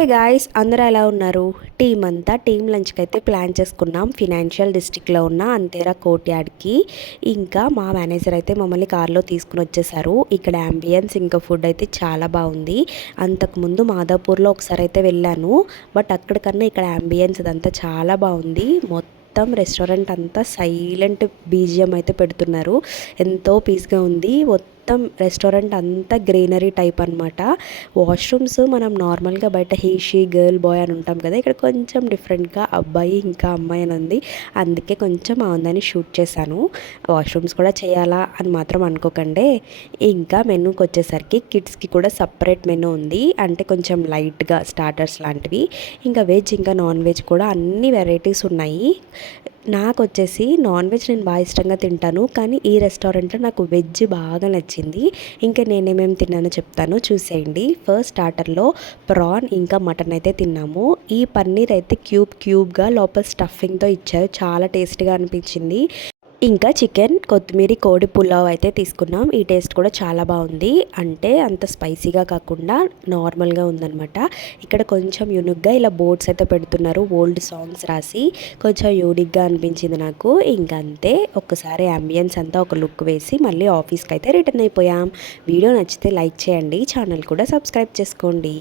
ఏ guys అందరూ ఎలా ఉన్నారు? టీమ్ లంచ్కి అయితే ప్లాన్ చేసుకున్నాం ఫినాన్షియల్ డిస్ట్రిక్ట్లో ఉన్న అంతేరా కోర్ట్ యార్డ్కి. ఇంకా మా మేనేజర్ అయితే మమ్మల్ని కార్లో తీసుకుని వచ్చేసారు. ఇక్కడ అంబియన్స్ ఇంకా ఫుడ్ అయితే చాలా బాగుంది. అంతకుముందు మాదాపూర్లో ఒకసారి అయితే వెళ్ళాను, బట్ అక్కడికన్నా ఇక్కడ అంబియన్స్ అదంతా చాలా బాగుంది. మొత్తం రెస్టారెంట్ అంతా సైలెంట్ బీజిఎం అయితే పెడుతున్నారు. ఎంతో పీస్గా ఉంది. మొత్తం రెస్టారెంట్ అంతా గ్రీనరీ టైప్ అనమాట. వాష్రూమ్స్ మనం నార్మల్గా బయట హీ గర్ల్ బాయ్ అని ఉంటాం కదా, ఇక్కడ కొంచెం డిఫరెంట్గా అబ్బాయి ఇంకా అమ్మాయి అని ఉంది. అందుకే కొంచెం ఆందని షూట్ చేశాను. వాష్రూమ్స్ కూడా చేయాలా అని మాత్రం అనుకోకండి. ఇంకా మెనూకి వచ్చేసరికి కిడ్స్కి కూడా సపరేట్ మెనూ ఉంది, అంటే కొంచెం లైట్గా స్టార్టర్స్ లాంటివి. ఇంకా వెజ్ ఇంకా నాన్ వెజ్ కూడా అన్ని వెరైటీస్ ఉన్నాయి. నాకు వచ్చేసి నాన్ వెజ్ నేను బాగా ఇష్టంగా తింటాను, కానీ ఈ రెస్టారెంట్లో నాకు వెజ్ బాగా నచ్చింది. ఇంకా నేనేమేమి తిన్నానో చెప్తాను, చూసేయండి. ఫస్ట్ స్టార్టర్లో ప్రాన్ ఇంకా మటన్ అయితే తిన్నాము. ఈ పన్నీర్ అయితే క్యూబ్గా లోపల స్టఫింగ్తో ఇచ్చారు, చాలా టేస్ట్గా అనిపించింది. ఇంకా చికెన్ కొత్తిమీర కోడి పులావ్ అయితే తీసుకున్నాం. ఈ టేస్ట్ కూడా చాలా బాగుంది, అంటే అంత స్పైసీగా కాకుండా నార్మల్గా ఉందన్నమాట. ఇక్కడ కొంచెం యూనిక్గా ఇలా బోర్డ్స్ అయితే పెడుతున్నారు, ఓల్డ్ సాంగ్స్ రాసి. కొంచెం యూనిక్గా అనిపించింది నాకు. ఇంకా అంతే, ఒక్కసారి అంబియన్స్ అంతా ఒక లుక్ వేసి మళ్ళీ ఆఫీస్కి అయితే రిటర్న్ అయిపోయాం. వీడియో నచ్చితే లైక్ చేయండి, ఛానల్ కూడా సబ్స్క్రైబ్ చేసుకోండి.